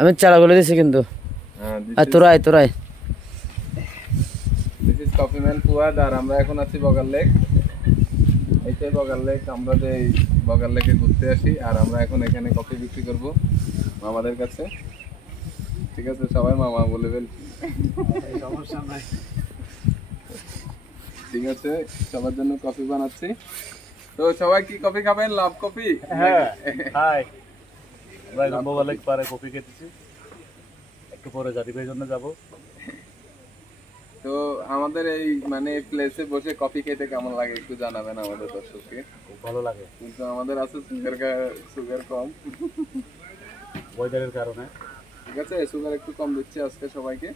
আমি চারাগুলো দিছি কিন্তু। আর তোরাই দিস ইজ কফিম্যান ফুয়াদ। আর আমরা এখন আছি বগাল লেক। এইটাই বগাল লেক। আমরা যে বগাল লেকে ঘুরতে আসি, আর আমরা এখন এখানে কফি বিক্রি করব মামাদের কাছে। ঠিক আছে, সবাই মামা বলে ফেলছি, সমস্যা নাই। ঠিক আছে, সবার জন্য কফি বানাচ্ছি। তো সবাই কি কফি খাবেন? লাভ কফি? হ্যাঁ, হাই। আমরা এখন বগাল লেক পারে কফি খেতেছি, একটু পরে জারিবের জন্য যাব। তো আমাদের এই মানে প্লেসে বসে কফি খেতে কেমন লাগে একটু জানাবেন আমাদের দর্শককে। খুব ভালো লাগে, কিন্তু আমাদের আছে সুগার কম, ওয়েদারের কারণে। ঠিক আছে, সুগার একটু কম দিচ্ছি আজকে সবাইকে।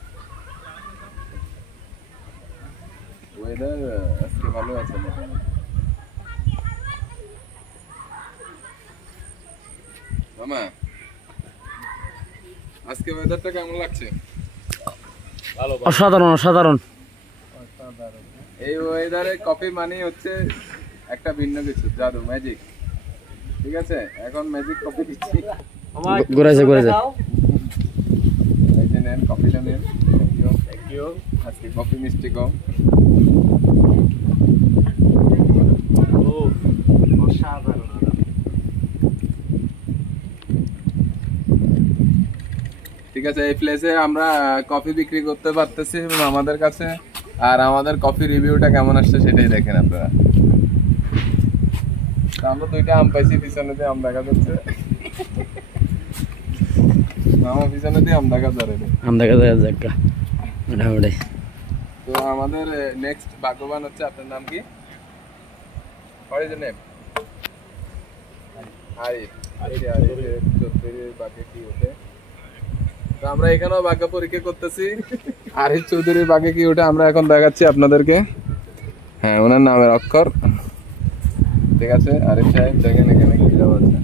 ওয়েদার আজকে ভালো আছে মোটামুটি। মামা, আজকে ওয়েদারটা কেমন লাগছে? ভালো, অসাধারণ। এই ওয়েদারে কফি মানে হচ্ছে একটা ভিন্ন কিছু, জাদু, ম্যাজিক। ঠিক আছে, এখন ম্যাজিক কফি দিচ্ছি। ঘুরেছে এই যে নেন, কফিটা নেন। Thank you. আজকে কফি মিষ্টি কম। ঠিক আছে, এই প্লেসে আমরা কফি বিক্রি করতে পারতেছি আমাদের কাছে। আর আমাদের কফি রিভিউটা কেমন আসছে সেটাই দেখেন আপনারা। আমরা দুইটা আম পাইছি, পিছনে দিয়ে আম দেখা যাচ্ছে। আমার পিছনে দিয়ে আম দেখা যাবে, মোটামুটি। তো আমাদের নেক্সট ভাগ্যবান হচ্ছে, আপনার নাম কি? What is your name? Arif. চৌধুরীর বাগে কি ওঠে? তো আমরা এখানেও ভাগ্য পরীক্ষা করতেছি। আরিফ চৌধুরীর বাগে কি ওঠে আমরা এখন দেখাচ্ছি আপনাদেরকে। হ্যাঁ, ওনার নামের অক্ষর। ঠিক আছে, আরিফ সাহেব দেখেন এখানে কি যাওয়া আছে।